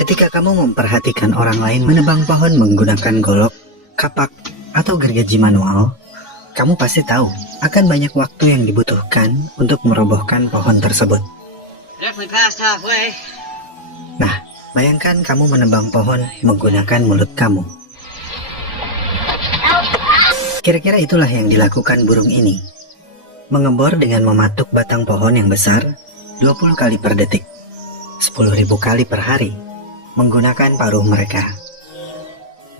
Ketika kamu memperhatikan orang lain menebang pohon menggunakan golok, kapak, atau gergaji manual, kamu pasti tahu akan banyak waktu yang dibutuhkan untuk merobohkan pohon tersebut. Nah, bayangkan kamu menebang pohon menggunakan mulut kamu. Kira-kira itulah yang dilakukan burung ini. Mengebor dengan mematuk batang pohon yang besar 20 kali per detik, 10.000 kali per hari, menggunakan paruh mereka.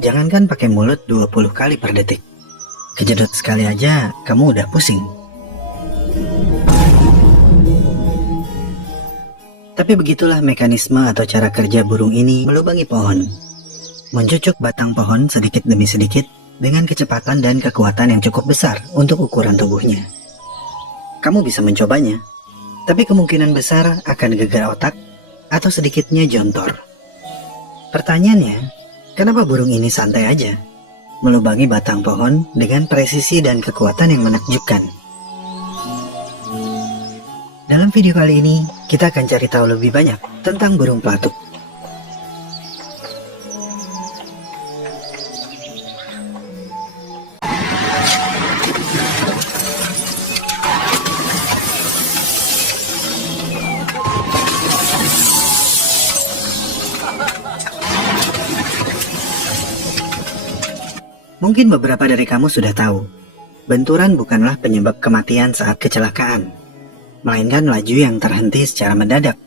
Jangankan pakai mulut 20 kali per detik. Kejedot sekali aja, kamu udah pusing. Tapi begitulah mekanisme atau cara kerja burung ini melubangi pohon. Mencucuk batang pohon sedikit demi sedikit dengan kecepatan dan kekuatan yang cukup besar untuk ukuran tubuhnya. Kamu bisa mencobanya, tapi kemungkinan besar akan gegar otak atau sedikitnya jontor. Pertanyaannya, kenapa burung ini santai aja melubangi batang pohon dengan presisi dan kekuatan yang menakjubkan? Dalam video kali ini, kita akan cari tahu lebih banyak tentang burung pelatuk. Mungkin beberapa dari kamu sudah tahu, benturan bukanlah penyebab kematian saat kecelakaan, melainkan laju yang terhenti secara mendadak.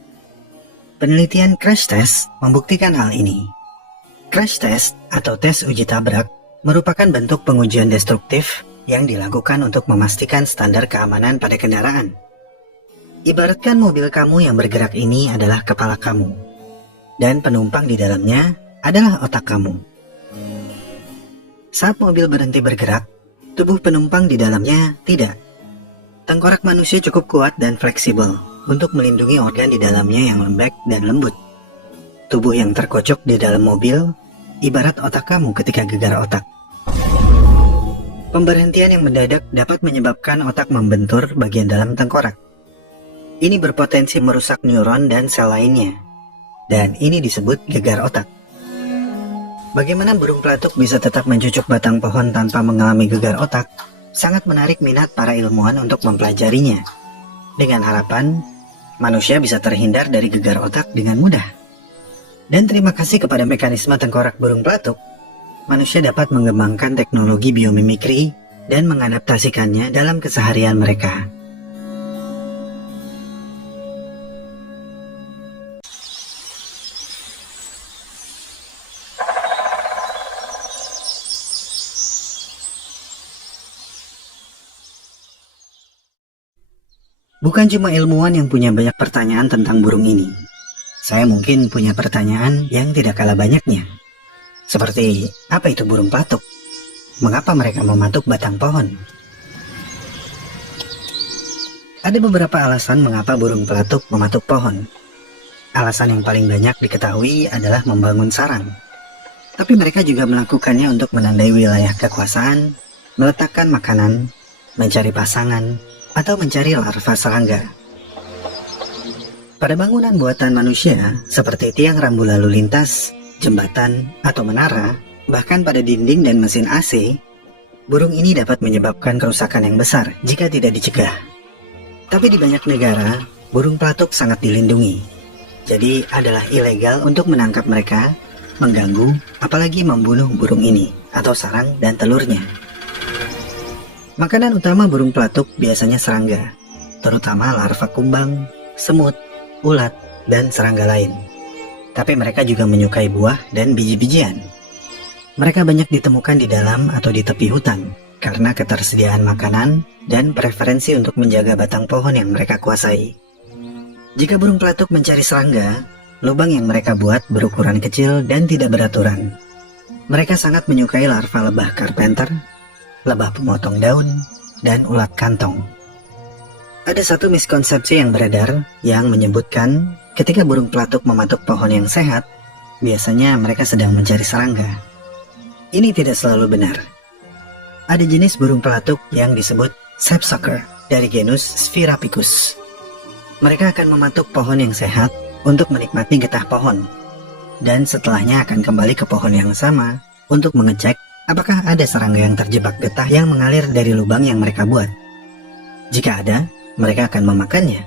Penelitian crash test membuktikan hal ini. Crash test atau tes uji tabrak merupakan bentuk pengujian destruktif yang dilakukan untuk memastikan standar keamanan pada kendaraan. Ibaratkan mobil kamu yang bergerak ini adalah kepala kamu, dan penumpang di dalamnya adalah otak kamu. Saat mobil berhenti bergerak, tubuh penumpang di dalamnya tidak. Tengkorak manusia cukup kuat dan fleksibel untuk melindungi organ di dalamnya yang lembek dan lembut. Tubuh yang terkocok di dalam mobil ibarat otak kamu ketika gegar otak. Pemberhentian yang mendadak dapat menyebabkan otak membentur bagian dalam tengkorak. Ini berpotensi merusak neuron dan sel lainnya, dan ini disebut gegar otak. Bagaimana burung pelatuk bisa tetap mencucuk batang pohon tanpa mengalami gegar otak? Sangat menarik minat para ilmuwan untuk mempelajarinya. Dengan harapan, manusia bisa terhindar dari gegar otak dengan mudah. Dan terima kasih kepada mekanisme tengkorak burung pelatuk, manusia dapat mengembangkan teknologi biomimikri dan mengadaptasikannya dalam keseharian mereka. Bukan cuma ilmuwan yang punya banyak pertanyaan tentang burung ini. Saya mungkin punya pertanyaan yang tidak kalah banyaknya. Seperti, apa itu burung pelatuk? Mengapa mereka mematuk batang pohon? Ada beberapa alasan mengapa burung pelatuk mematuk pohon. Alasan yang paling banyak diketahui adalah membangun sarang. Tapi mereka juga melakukannya untuk menandai wilayah kekuasaan, meletakkan makanan, mencari pasangan, atau mencari larva serangga. Pada bangunan buatan manusia, seperti tiang rambu lalu lintas, jembatan, atau menara, bahkan pada dinding dan mesin AC, burung ini dapat menyebabkan kerusakan yang besar jika tidak dicegah. Tapi di banyak negara, burung pelatuk sangat dilindungi. Jadi adalah ilegal untuk menangkap mereka, mengganggu, apalagi membunuh burung ini, atau sarang dan telurnya. Makanan utama burung pelatuk biasanya serangga, terutama larva kumbang, semut, ulat, dan serangga lain. Tapi mereka juga menyukai buah dan biji-bijian. Mereka banyak ditemukan di dalam atau di tepi hutan karena ketersediaan makanan dan preferensi untuk menjaga batang pohon yang mereka kuasai. Jika burung pelatuk mencari serangga, lubang yang mereka buat berukuran kecil dan tidak beraturan. Mereka sangat menyukai larva lebah carpenter, lebah pemotong daun, dan ulat kantong. Ada satu miskonsepsi yang beredar yang menyebutkan ketika burung pelatuk mematuk pohon yang sehat, biasanya mereka sedang mencari serangga. Ini tidak selalu benar. Ada jenis burung pelatuk yang disebut sapsucker dari genus Spherapicus. Mereka akan mematuk pohon yang sehat untuk menikmati getah pohon. dan setelahnya akan kembali ke pohon yang sama untuk mengecek apakah ada serangga yang terjebak getah yang mengalir dari lubang yang mereka buat. Jika ada, mereka akan memakannya.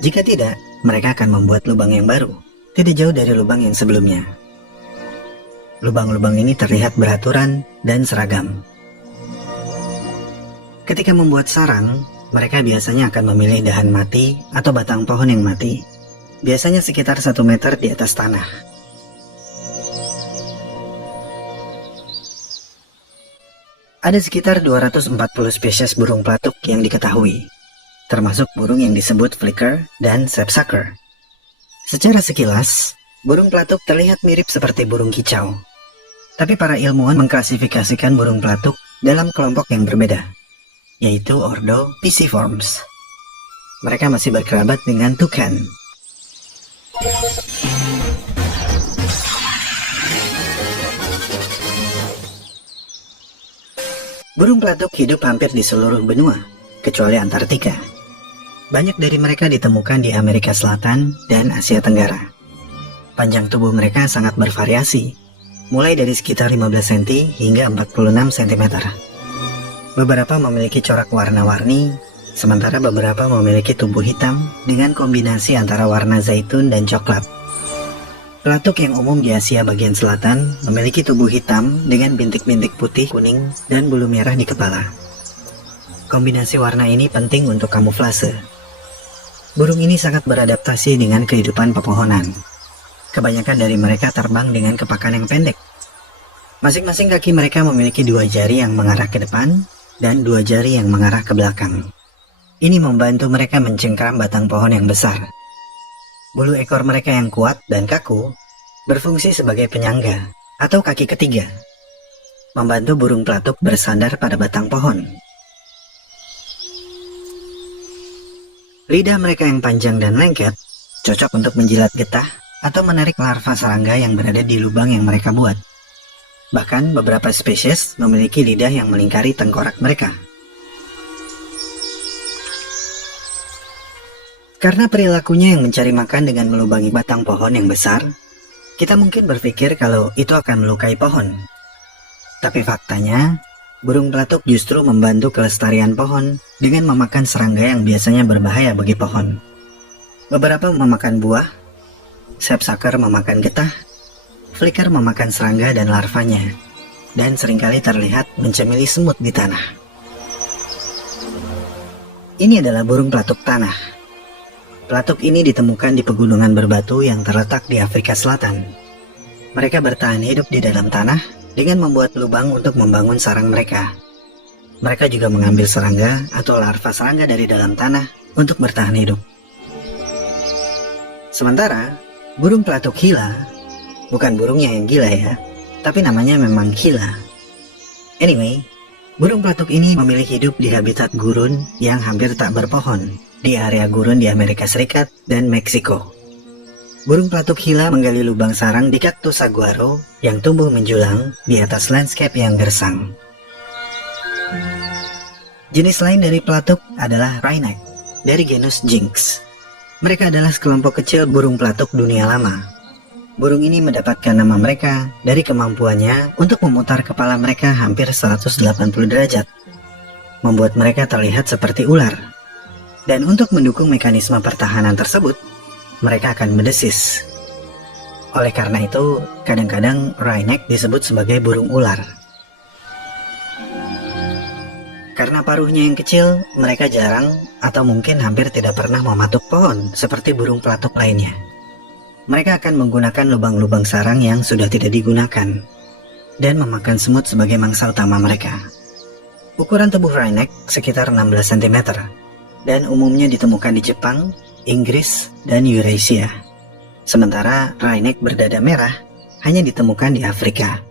Jika tidak, mereka akan membuat lubang yang baru, tidak jauh dari lubang yang sebelumnya. Lubang-lubang ini terlihat beraturan dan seragam. Ketika membuat sarang, mereka biasanya akan memilih dahan mati atau batang pohon yang mati, biasanya sekitar 1 meter di atas tanah. Ada sekitar 240 spesies burung pelatuk yang diketahui, termasuk burung yang disebut flicker dan sapsucker. Secara sekilas, burung pelatuk terlihat mirip seperti burung kicau. Tapi para ilmuwan mengklasifikasikan burung pelatuk dalam kelompok yang berbeda, yaitu ordo Pisiformes. Mereka masih berkerabat dengan tukan. Burung pelatuk hidup hampir di seluruh benua, kecuali Antartika. Banyak dari mereka ditemukan di Amerika Selatan dan Asia Tenggara. Panjang tubuh mereka sangat bervariasi, mulai dari sekitar 15 cm hingga 46 cm. Beberapa memiliki corak warna-warni, sementara beberapa memiliki tubuh hitam dengan kombinasi antara warna zaitun dan coklat. Pelatuk yang umum di Asia bagian selatan memiliki tubuh hitam dengan bintik-bintik putih, kuning, dan bulu merah di kepala. Kombinasi warna ini penting untuk kamuflase. Burung ini sangat beradaptasi dengan kehidupan pepohonan. Kebanyakan dari mereka terbang dengan kepakan yang pendek. Masing-masing kaki mereka memiliki 2 jari yang mengarah ke depan dan 2 jari yang mengarah ke belakang. Ini membantu mereka mencengkram batang pohon yang besar. Bulu ekor mereka yang kuat dan kaku berfungsi sebagai penyangga atau kaki ketiga, membantu burung pelatuk bersandar pada batang pohon. Lidah mereka yang panjang dan lengket cocok untuk menjilat getah atau menarik larva serangga yang berada di lubang yang mereka buat. Bahkan beberapa spesies memiliki lidah yang melingkari tengkorak mereka. Karena perilakunya yang mencari makan dengan melubangi batang pohon yang besar, kita mungkin berpikir kalau itu akan melukai pohon. Tapi faktanya, burung pelatuk justru membantu kelestarian pohon dengan memakan serangga yang biasanya berbahaya bagi pohon. Beberapa memakan buah, sapsucker memakan getah, flicker memakan serangga dan larvanya, dan seringkali terlihat mencemili semut di tanah. Ini adalah burung pelatuk tanah. Pelatuk ini ditemukan di pegunungan berbatu yang terletak di Afrika Selatan. Mereka bertahan hidup di dalam tanah dengan membuat lubang untuk membangun sarang mereka. Mereka juga mengambil serangga atau larva serangga dari dalam tanah untuk bertahan hidup. Sementara, burung pelatuk gila, bukan burungnya yang gila ya, tapi namanya memang gila. Anyway, burung pelatuk ini memilih hidup di habitat gurun yang hampir tak berpohon, di area gurun di Amerika Serikat dan Meksiko. Burung pelatuk gila menggali lubang sarang di kaktus saguaro yang tumbuh menjulang di atas landscape yang gersang. Jenis lain dari pelatuk adalah wryneck dari genus Jinx. Mereka adalah sekelompok kecil burung pelatuk dunia lama. Burung ini mendapatkan nama mereka dari kemampuannya untuk memutar kepala mereka hampir 180 derajat, membuat mereka terlihat seperti ular. Dan untuk mendukung mekanisme pertahanan tersebut, mereka akan mendesis. Oleh karena itu, kadang-kadang wryneck disebut sebagai burung ular. Karena paruhnya yang kecil, mereka jarang atau mungkin hampir tidak pernah mematuk pohon seperti burung pelatuk lainnya. Mereka akan menggunakan lubang-lubang sarang yang sudah tidak digunakan dan memakan semut sebagai mangsa utama mereka. Ukuran tubuh wryneck sekitar 16 cm dan umumnya ditemukan di Jepang, Inggris, dan Eurasia. Sementara wryneck berdada merah hanya ditemukan di Afrika.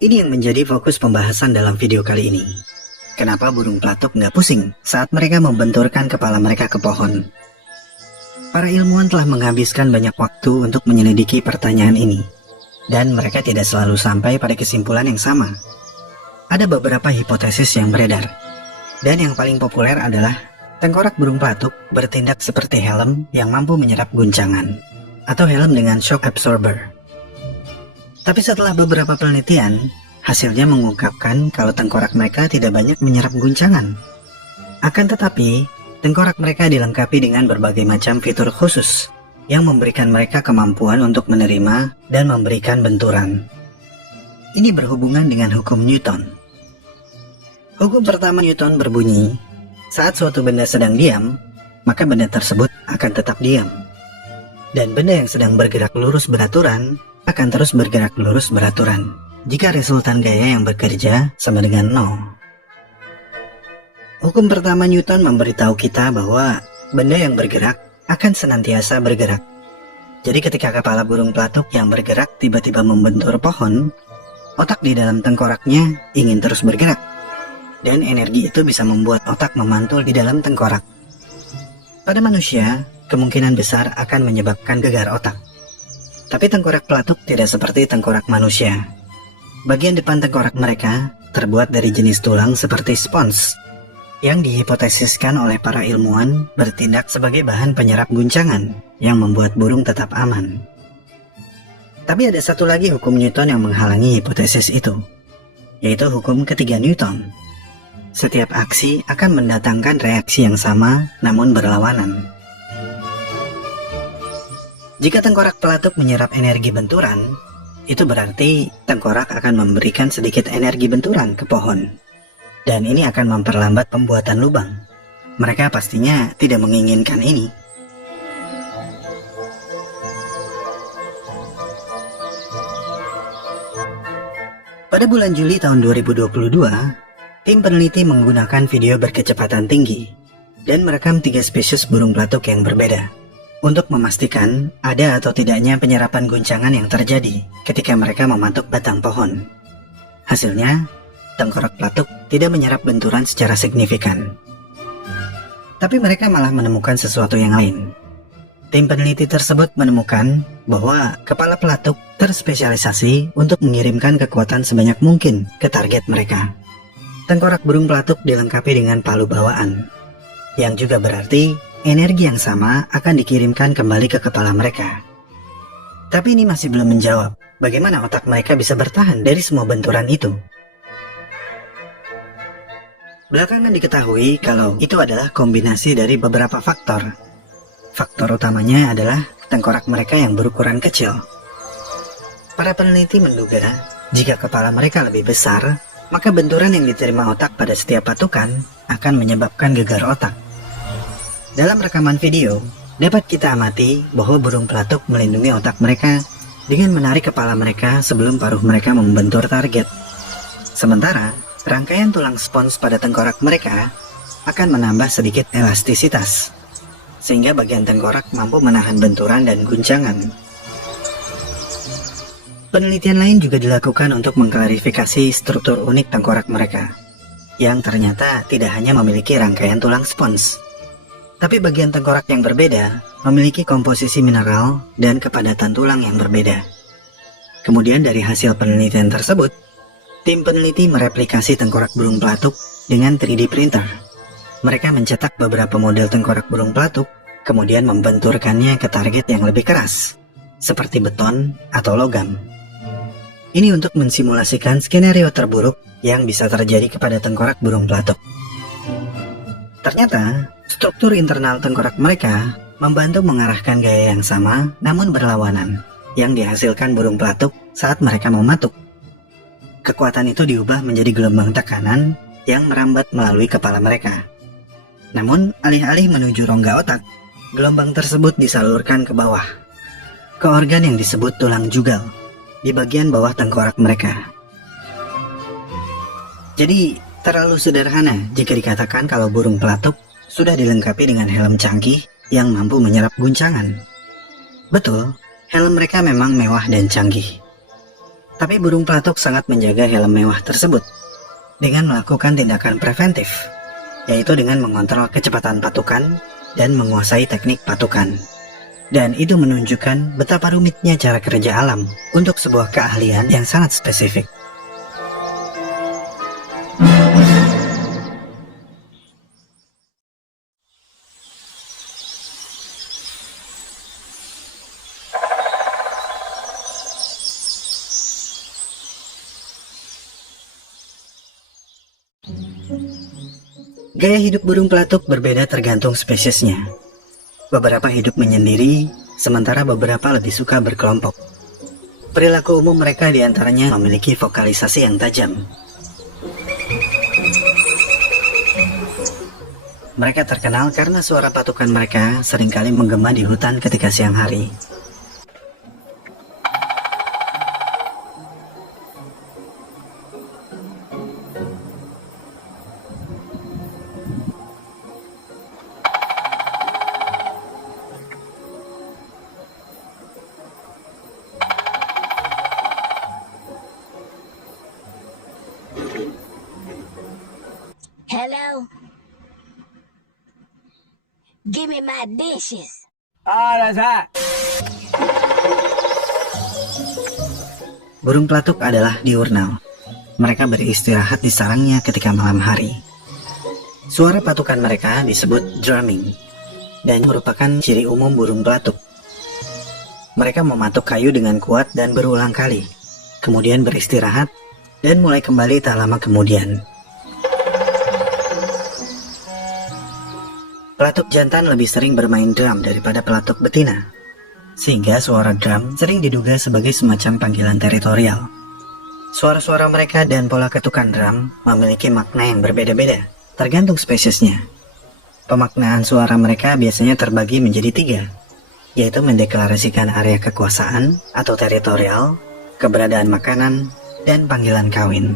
Ini yang menjadi fokus pembahasan dalam video kali ini. Kenapa burung pelatuk nggak pusing saat mereka membenturkan kepala mereka ke pohon? Para ilmuwan telah menghabiskan banyak waktu untuk menyelidiki pertanyaan ini, dan mereka tidak selalu sampai pada kesimpulan yang sama. Ada beberapa hipotesis yang beredar, dan yang paling populer adalah tengkorak burung pelatuk bertindak seperti helm yang mampu menyerap guncangan, atau helm dengan shock absorber. Tapi setelah beberapa penelitian, hasilnya mengungkapkan kalau tengkorak mereka tidak banyak menyerap guncangan. Akan tetapi, tengkorak mereka dilengkapi dengan berbagai macam fitur khusus yang memberikan mereka kemampuan untuk menerima dan memberikan benturan. Ini berhubungan dengan hukum Newton. Hukum pertama Newton berbunyi, saat suatu benda sedang diam, maka benda tersebut akan tetap diam. Dan benda yang sedang bergerak lurus beraturan akan terus bergerak lurus beraturan jika resultan gaya yang bekerja sama dengan 0. Hukum pertama Newton memberitahu kita bahwa benda yang bergerak akan senantiasa bergerak. Jadi ketika kepala burung pelatuk yang bergerak tiba-tiba membentur pohon, otak di dalam tengkoraknya ingin terus bergerak. Dan energi itu bisa membuat otak memantul di dalam tengkorak. Pada manusia, kemungkinan besar akan menyebabkan gegar otak. Tapi tengkorak pelatuk tidak seperti tengkorak manusia. Bagian depan tengkorak mereka terbuat dari jenis tulang seperti spons, yang dihipotesiskan oleh para ilmuwan bertindak sebagai bahan penyerap guncangan yang membuat burung tetap aman. Tapi ada satu lagi hukum Newton yang menghalangi hipotesis itu, yaitu hukum ketiga Newton. Setiap aksi akan mendatangkan reaksi yang sama namun berlawanan. Jika tengkorak pelatuk menyerap energi benturan, itu berarti tengkorak akan memberikan sedikit energi benturan ke pohon. Dan ini akan memperlambat pembuatan lubang. Mereka pastinya tidak menginginkan ini. Pada bulan Juli tahun 2022, tim peneliti menggunakan video berkecepatan tinggi dan merekam 3 spesies burung pelatuk yang berbeda untuk memastikan ada atau tidaknya penyerapan guncangan yang terjadi ketika mereka mematuk batang pohon. Hasilnya, tengkorak pelatuk tidak menyerap benturan secara signifikan. Tapi mereka malah menemukan sesuatu yang lain. Tim peneliti tersebut menemukan bahwa kepala pelatuk terspesialisasi untuk mengirimkan kekuatan sebanyak mungkin ke target mereka. Tengkorak burung pelatuk dilengkapi dengan palu bawaan, yang juga berarti energi yang sama akan dikirimkan kembali ke kepala mereka. Tapi ini masih belum menjawab bagaimana otak mereka bisa bertahan dari semua benturan itu. Belakangan diketahui kalau itu adalah kombinasi dari beberapa faktor. Faktor utamanya adalah tengkorak mereka yang berukuran kecil. Para peneliti menduga jika kepala mereka lebih besar, maka benturan yang diterima otak pada setiap patukan akan menyebabkan gegar otak. Dalam rekaman video, dapat kita amati bahwa burung pelatuk melindungi otak mereka dengan menarik kepala mereka sebelum paruh mereka membentur target. Sementara, rangkaian tulang spons pada tengkorak mereka akan menambah sedikit elastisitas, sehingga bagian tengkorak mampu menahan benturan dan guncangan. Penelitian lain juga dilakukan untuk mengklarifikasi struktur unik tengkorak mereka, yang ternyata tidak hanya memiliki rangkaian tulang spons, tapi bagian tengkorak yang berbeda memiliki komposisi mineral dan kepadatan tulang yang berbeda. Kemudian dari hasil penelitian tersebut, tim peneliti mereplikasi tengkorak burung pelatuk dengan 3D printer. Mereka mencetak beberapa model tengkorak burung pelatuk, kemudian membenturkannya ke target yang lebih keras, seperti beton atau logam. Ini untuk mensimulasikan skenario terburuk yang bisa terjadi kepada tengkorak burung pelatuk. Ternyata, struktur internal tengkorak mereka membantu mengarahkan gaya yang sama namun berlawanan, yang dihasilkan burung pelatuk saat mereka mematuk. Kekuatan itu diubah menjadi gelombang tekanan yang merambat melalui kepala mereka. Namun, alih-alih menuju rongga otak, gelombang tersebut disalurkan ke bawah, ke organ yang disebut tulang jugal, di bagian bawah tengkorak mereka. Jadi, terlalu sederhana jika dikatakan kalau burung pelatuk sudah dilengkapi dengan helm canggih yang mampu menyerap guncangan. Betul, helm mereka memang mewah dan canggih. Tapi burung pelatuk sangat menjaga helm mewah tersebut dengan melakukan tindakan preventif, yaitu dengan mengontrol kecepatan patukan dan menguasai teknik patukan. Dan itu menunjukkan betapa rumitnya cara kerja alam untuk sebuah keahlian yang sangat spesifik. Gaya hidup burung pelatuk berbeda tergantung spesiesnya. Beberapa hidup menyendiri, sementara beberapa lebih suka berkelompok. Perilaku umum mereka diantaranya memiliki vokalisasi yang tajam. Mereka terkenal karena suara patukan mereka seringkali menggema di hutan ketika siang hari. Hello? Give me my dishes. Burung pelatuk adalah diurnal. Mereka beristirahat di sarangnya ketika malam hari. Suara patukan mereka disebut drumming dan merupakan ciri umum burung pelatuk. Mereka mematuk kayu dengan kuat dan berulang kali, kemudian beristirahat dan mulai kembali tak lama kemudian. Pelatuk jantan lebih sering bermain drum daripada pelatuk betina, sehingga suara drum sering diduga sebagai semacam panggilan teritorial. Suara-suara mereka dan pola ketukan drum memiliki makna yang berbeda-beda, tergantung spesiesnya. Pemaknaan suara mereka biasanya terbagi menjadi 3, yaitu mendeklarasikan area kekuasaan atau teritorial, keberadaan makanan, dan panggilan kawin.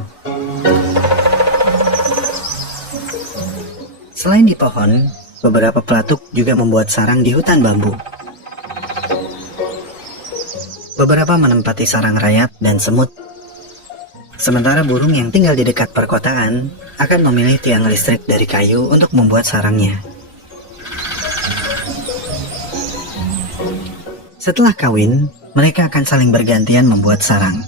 Selain di pohon, beberapa pelatuk juga membuat sarang di hutan bambu. Beberapa menempati sarang rayap dan semut. Sementara burung yang tinggal di dekat perkotaan akan memilih tiang listrik dari kayu untuk membuat sarangnya. Setelah kawin, mereka akan saling bergantian membuat sarang.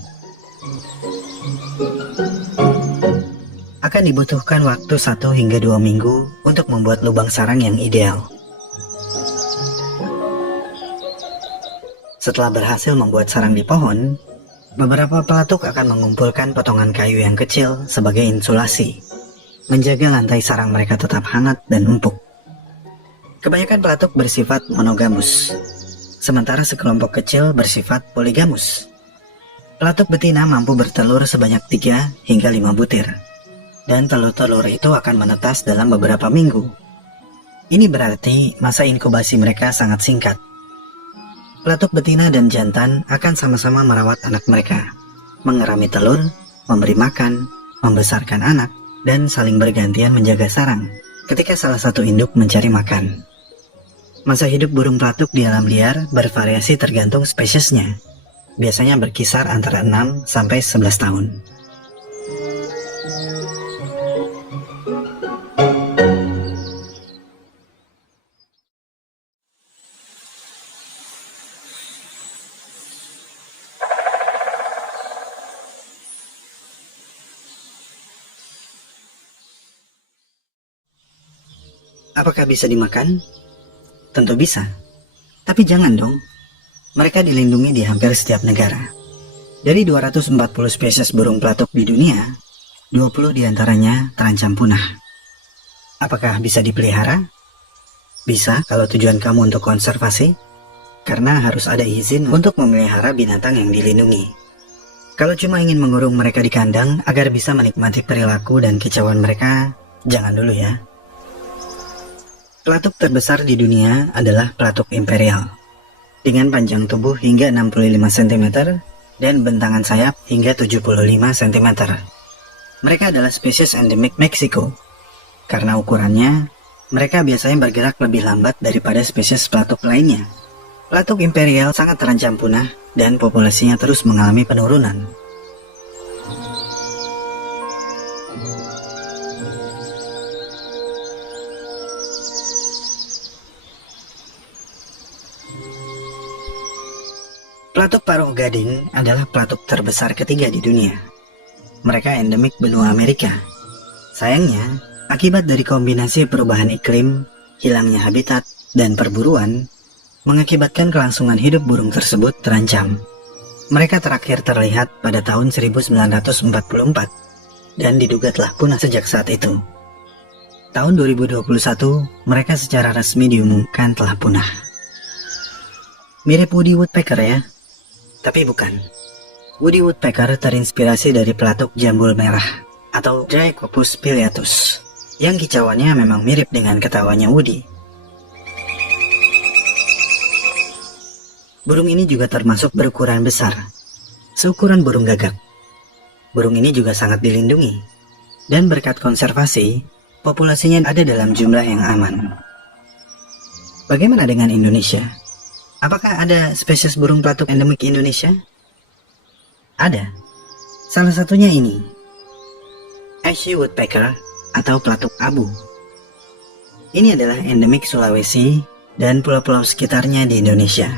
Akan dibutuhkan waktu 1 hingga 2 minggu untuk membuat lubang sarang yang ideal. Setelah berhasil membuat sarang di pohon, beberapa pelatuk akan mengumpulkan potongan kayu yang kecil sebagai insulasi, menjaga lantai sarang mereka tetap hangat dan empuk. Kebanyakan pelatuk bersifat monogamus, sementara sekelompok kecil bersifat poligamus. Pelatuk betina mampu bertelur sebanyak 3 hingga 5 butir. Dan telur-telur itu akan menetas dalam beberapa minggu. Ini berarti masa inkubasi mereka sangat singkat. Pelatuk betina dan jantan akan sama-sama merawat anak mereka, mengerami telur, memberi makan, membesarkan anak, dan saling bergantian menjaga sarang ketika salah satu induk mencari makan. Masa hidup burung pelatuk di alam liar bervariasi tergantung spesiesnya, biasanya berkisar antara 6 sampai 11 tahun. Apakah bisa dimakan? Tentu bisa. Tapi jangan dong. Mereka dilindungi di hampir setiap negara. Dari 240 spesies burung pelatuk di dunia, 20 diantaranya terancam punah. Apakah bisa dipelihara? Bisa kalau tujuan kamu untuk konservasi, karena harus ada izin untuk memelihara binatang yang dilindungi. Kalau cuma ingin mengurung mereka di kandang agar bisa menikmati perilaku dan kicauan mereka, jangan dulu ya. Pelatuk terbesar di dunia adalah pelatuk imperial, dengan panjang tubuh hingga 65 cm dan bentangan sayap hingga 75 cm. Mereka adalah spesies endemik Meksiko. Karena ukurannya, mereka biasanya bergerak lebih lambat daripada spesies pelatuk lainnya. Pelatuk imperial sangat terancam punah dan populasinya terus mengalami penurunan. Pelatuk paruh gading adalah pelatuk terbesar ketiga di dunia. Mereka endemik benua Amerika. Sayangnya, akibat dari kombinasi perubahan iklim, hilangnya habitat, dan perburuan, mengakibatkan kelangsungan hidup burung tersebut terancam. Mereka terakhir terlihat pada tahun 1944 dan diduga telah punah sejak saat itu. Tahun 2021, mereka secara resmi diumumkan telah punah. Mirip Woody Woodpecker ya? Tapi bukan. Woody Woodpecker terinspirasi dari pelatuk jambul merah atau Drycopus pileatus, yang kicauannya memang mirip dengan ketawanya Woody. Burung ini juga termasuk berukuran besar, seukuran burung gagak. Burung ini juga sangat dilindungi, dan berkat konservasi, populasinya ada dalam jumlah yang aman. Bagaimana dengan Indonesia? Apakah ada spesies burung pelatuk endemik Indonesia? Ada. Salah satunya ini, Ashy Woodpecker atau pelatuk abu. Ini adalah endemik Sulawesi dan pulau-pulau sekitarnya di Indonesia.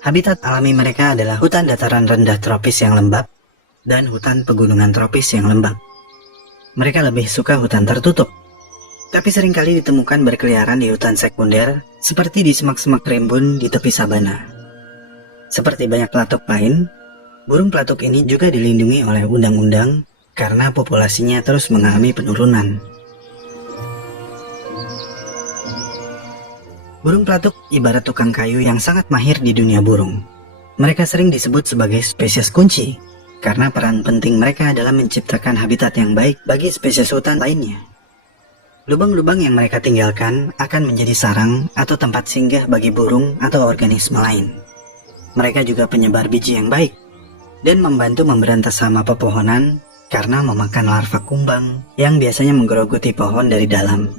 Habitat alami mereka adalah hutan dataran rendah tropis yang lembab dan hutan pegunungan tropis yang lembab. Mereka lebih suka hutan tertutup, tapi seringkali ditemukan berkeliaran di hutan sekunder seperti di semak-semak rimbun di tepi sabana. Seperti banyak pelatuk lain, burung pelatuk ini juga dilindungi oleh undang-undang karena populasinya terus mengalami penurunan. Burung pelatuk ibarat tukang kayu yang sangat mahir di dunia burung. Mereka sering disebut sebagai spesies kunci, karena peran penting mereka dalam menciptakan habitat yang baik bagi spesies hutan lainnya. Lubang-lubang yang mereka tinggalkan akan menjadi sarang atau tempat singgah bagi burung atau organisme lain. Mereka juga penyebar biji yang baik, dan membantu memberantas hama pepohonan karena memakan larva kumbang yang biasanya menggerogoti pohon dari dalam.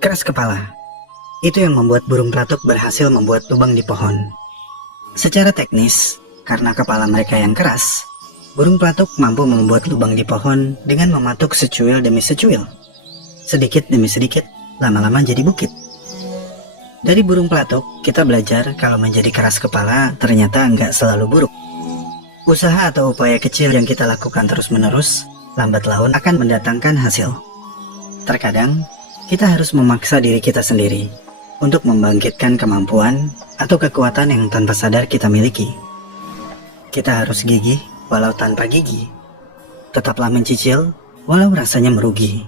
Keras kepala. Itu yang membuat burung pelatuk berhasil membuat lubang di pohon. Secara teknis, karena kepala mereka yang keras, burung pelatuk mampu membuat lubang di pohon dengan mematuk secuil demi secuil. Sedikit demi sedikit, lama-lama jadi bukit. Dari burung pelatuk, kita belajar kalau menjadi keras kepala ternyata nggak selalu buruk. Usaha atau upaya kecil yang kita lakukan terus-menerus, lambat laun akan mendatangkan hasil. Terkadang, kita harus memaksa diri kita sendiri untuk membangkitkan kemampuan atau kekuatan yang tanpa sadar kita miliki. Kita harus gigih walau tanpa gigi. Tetaplah mencicil walau rasanya merugi.